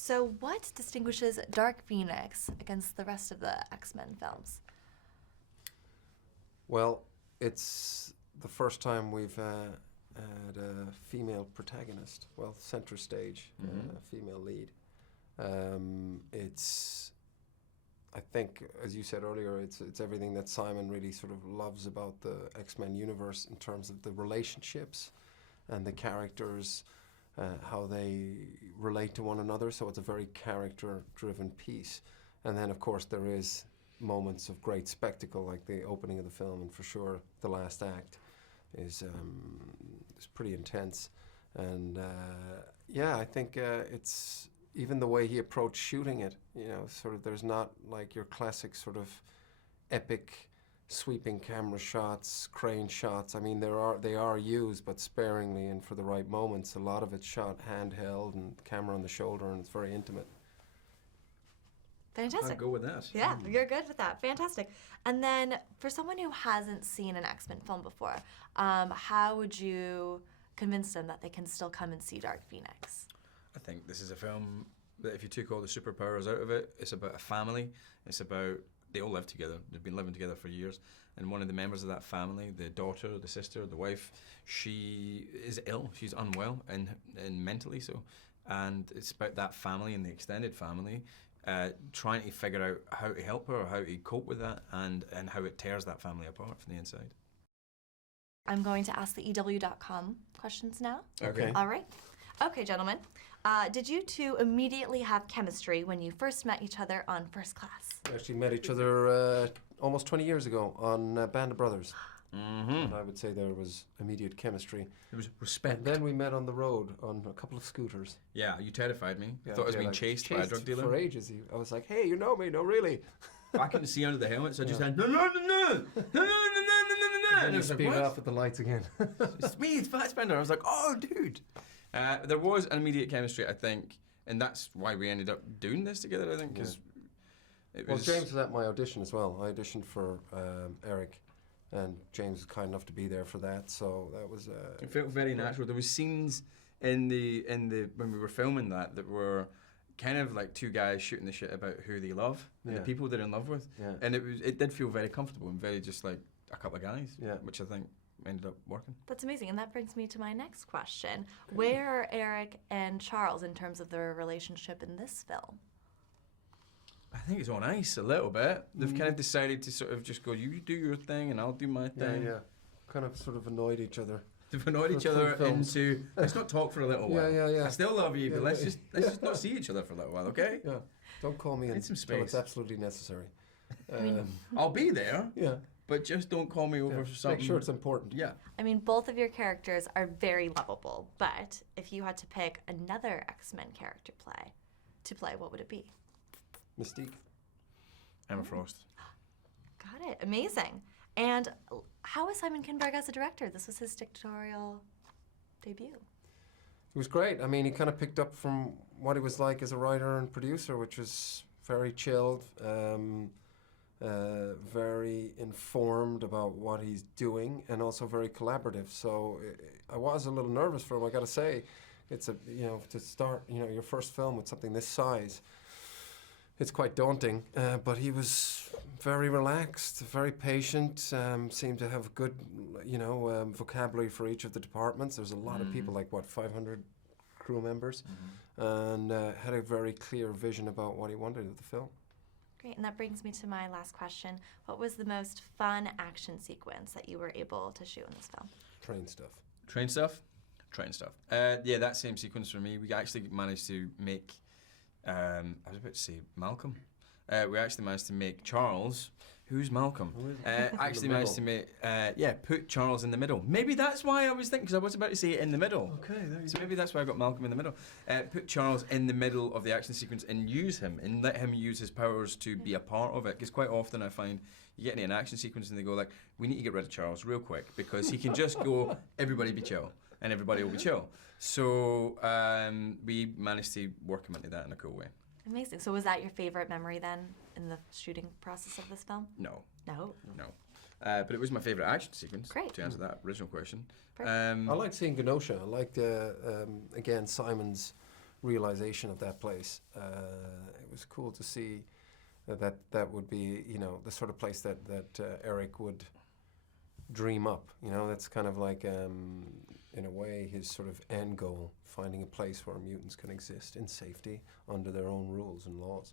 So what distinguishes Dark Phoenix against the rest of the X-Men films? Well, it's the first time we've had a female protagonist, well, center stage, female lead. It's, I think, as you said earlier, it's everything that Simon really sort of loves about the X-Men universe in terms of the relationships and the characters, how they relate to one another. So it's a very character-driven piece. And then, of course, there is moments of great spectacle, like the opening of the film, and for sure the last act is pretty intense. And yeah, I think it's even the way he approached shooting it, you know, sort of there's not like your classic sort of epic sweeping camera shots, crane shots. I mean, they are used, but sparingly and for the right moments. A lot of it's shot handheld and camera on the shoulder, and it's very intimate. Fantastic. I'll go with that. Yeah, you're good with that. Fantastic. And then for someone who hasn't seen an X-Men film before, how would you convince them that they can still come and see Dark Phoenix? I think this is a film that if you took all the superpowers out of it, it's about a family. It's about, they all live together. They've been living together for years. And one of the members of that family, the daughter, the sister, the wife, she is ill. She's unwell and mentally so. And it's about that family and the extended family trying to figure out how to help her or how to cope with that and how it tears that family apart from the inside. I'm going to ask the EW.com questions now. Okay. All right. Okay, gentlemen. Did you two immediately have chemistry when you first met each other on First Class? We actually met each other almost 20 years ago on Band of Brothers. And I would say there was immediate chemistry. There was respect. And then we met on the road on a couple of scooters. Yeah, you terrified me. Yeah, I thought I was yeah, being like, chased by a drug dealer. For ages. I was like, hey, you know me? No, really. I couldn't see under the helmet, so I just said, no, no, no, no, no, no, no, no, no, no. And you speed off at the lights again. It's me, it's Fassbender. I was like, oh, dude. There was an immediate chemistry, I think, and that's why we ended up doing this together, I think, because it was... Well, James was at my audition as well. I auditioned for Eric, and James was kind enough to be there for that, so that was... it felt very natural. There was scenes in the when we were filming that were kind of like two guys shooting the shit about who they love and the people they're in love with, and it did feel very comfortable and very just like a couple of guys, which I think ended up working. That's amazing, and that brings me to my next question. Where are Eric and Charles in terms of their relationship in this film? I think it's on ice a little bit. They've kind of decided to sort of just go, you do your thing and I'll do my thing. Yeah. Kind of sort of annoyed each other. They've annoyed each other into, let's not talk for a little while. Yeah. I still love you, but let's just not see each other for a little while, okay? Yeah. Don't call me some until it's space. absolutely necessary. I'll be there. Yeah. But just don't call me over for something. Make sure it's important. Yeah. I mean, both of your characters are very lovable, but if you had to pick another X-Men character to play, what would it be? Mystique. Emma Frost. Got it. Amazing. And how was Simon Kinberg as a director? This was his directorial debut. It was great. I mean, he kind of picked up from what he was like as a writer and producer, which was very chilled, very informed about what he's doing, and also very collaborative. So I was a little nervous for him, I got to say. It's to start, your first film with something this size, it's quite daunting. But he was very relaxed, very patient, seemed to have good, vocabulary for each of the departments. There's a lot of people, like 500 crew members, and had a very clear vision about what he wanted of the film. Great, and that brings me to my last question. What was the most fun action sequence that you were able to shoot in this film? Train stuff. Train stuff? Train stuff. Yeah, that same sequence for me. We actually managed to make, I was about to say Malcolm. We actually managed to make Charles, who's Malcolm? Actually managed to make, put Charles in the middle. Maybe that's why I was thinking, because I was about to say in the middle. Okay, there you So maybe that's why I got Malcolm in the middle. Put Charles in the middle of the action sequence and use him, and let him use his powers to be a part of it. Because quite often I find you get into an action sequence and they go like, we need to get rid of Charles real quick, because he can just go, everybody be chill, and everybody will be chill. So we managed to work him into that in a cool way. Amazing. So was that your favorite memory then in the shooting process of this film? No. No? No. But it was my favourite action sequence, Great. to answer that original question. I liked seeing Genosha. I liked, again, Simon's realization of that place. It was cool to see that would be, you know, the sort of place that Eric would dream up. You know, that's kind of like, in a way, his sort of end goal, finding a place where mutants can exist in safety under their own rules and laws.